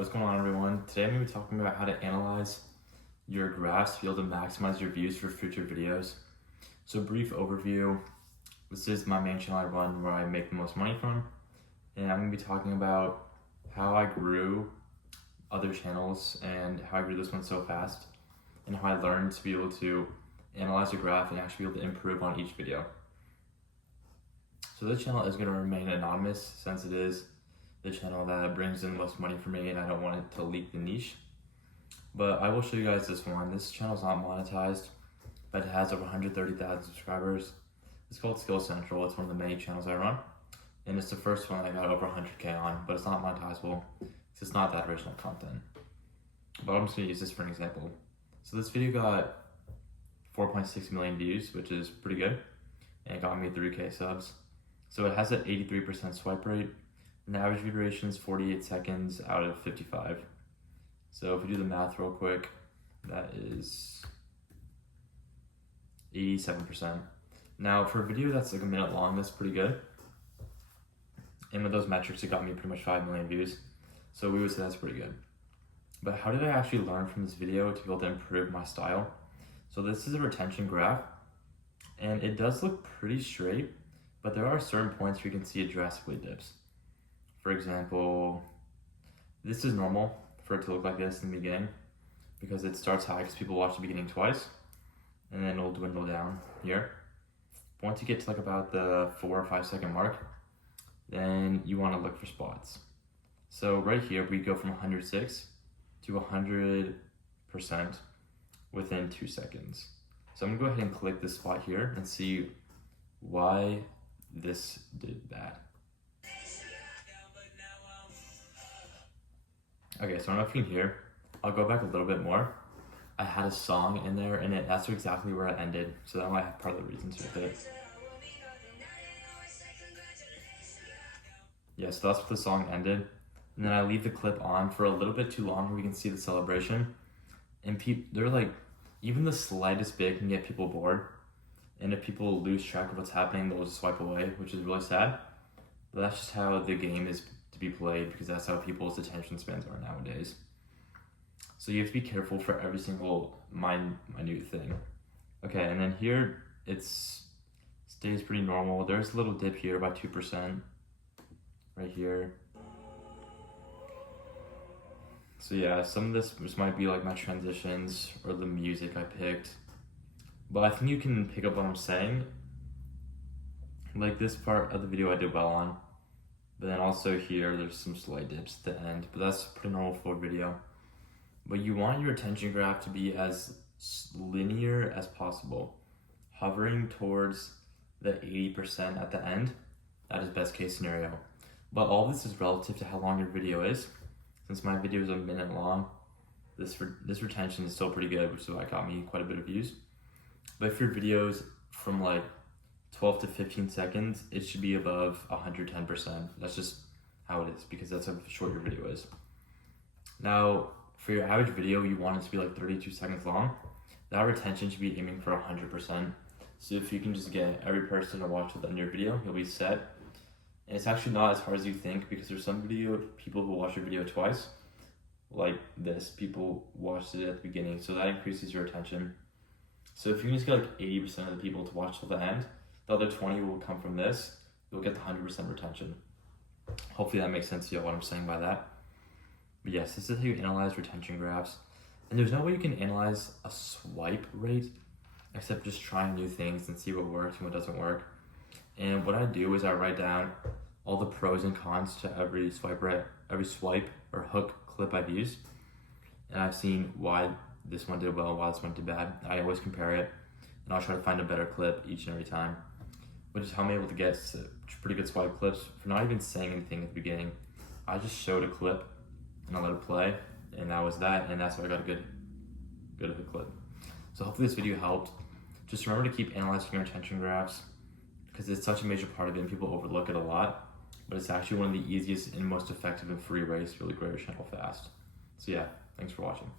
what's going on, everyone? Today I'm going to be talking about how to analyze your graphs to be able to maximize your views for future videos. So brief overview, this is my main channel I run where I make the most money from, and I'm going to be talking about how I grew other channels and how I grew this one so fast, and how I learned to be able to analyze a graph and actually be able to improve on each video. So this channel is going to remain anonymous since it is the channel that brings in the most money for me and I don't want it to leak the niche. But I will show you guys this one. This channel is not monetized, but it has over 130,000 subscribers. It's called Skill Central. It's one of the many channels I run. And it's the first one I got over 100K on, but it's not monetizable because it's not that original content. But I'm just gonna use this for an example. So this video got 4.6 million views, which is pretty good. And it got me 3K subs. So it has an 83% swipe rate. And the average view duration is 48 seconds out of 55. So if we do the math real quick, that is 87%. Now for a video that's like a minute long, that's pretty good. And with those metrics, it got me pretty much 5 million views. So we would say that's pretty good. But how did I actually learn from this video to be able to improve my style? So this is a retention graph, and it does look pretty straight, but there are certain points where you can see it drastically dips. For example, this is normal for it to look like this in the beginning because it starts high because people watch the beginning twice, and then it'll dwindle down here. Once you get to like about the 4 or 5 second mark, then you want to look for spots. So right here, we go from 106 to 100% within 2 seconds. So I'm gonna go ahead and click this spot here and see why this did that. Okay, so I don't know if you can hear. I'll go back a little bit more. I had a song in there, and that's exactly where it ended. So that might have part of the reasons with it. Yeah, so that's what the song ended. And then I leave the clip on for a little bit too long where we can see the celebration. And they're like, even the slightest bit can get people bored. And if people lose track of what's happening, they'll just swipe away, which is really sad. But that's just how the game is to be played, because that's how people's attention spans are nowadays. So you have to be careful for every single minute thing. Okay, and then here it stays pretty normal. There's a little dip here by 2%, right here. So yeah, some of this just might be like my transitions or the music I picked. But I think you can pick up what I'm saying. Like this part of the video I did well on. But then also here, there's some slight dips at the end. But that's pretty normal for a video. But you want your attention graph to be as linear as possible. Hovering towards the 80% at the end. That is best case scenario. But all this is relative to how long your video is. Since my video is a minute long, this retention is still pretty good, which is why it got me quite a bit of views. But if your video's from like 12 to 15 seconds, it should be above 110%. That's just how it is, because that's how short your video is. Now, for your average video, you want it to be like 32 seconds long. That retention should be aiming for 100%. So if you can just get every person to watch the end of your video, you'll be set. And it's actually not as hard as you think, because there's some people who watch your video twice, like this. People watched it at the beginning, so that increases your attention. So if you can just get like 80% of the people to watch till the end, the other 20 will come from this. You'll get the 100% retention. Hopefully that makes sense to you what I'm saying by that. But yes, this is how you analyze retention graphs. And there's no way you can analyze a swipe rate except just trying new things and see what works and what doesn't work. And what I do is I write down all the pros and cons to every swipe or hook clip I've used. And I've seen why this one did well, why this one did bad. I always compare it, and I'll try to find a better clip each and every time, which is how I'm able to get pretty good swipe clips for not even saying anything at the beginning. I just showed a clip and I let it play, and that was that, and that's why I got a good hook clip. So hopefully this video helped. Just remember to keep analyzing your attention graphs, because it's such a major part of it and people overlook it a lot, but it's actually one of the easiest and most effective and free ways to really grow your channel fast. So yeah, thanks for watching.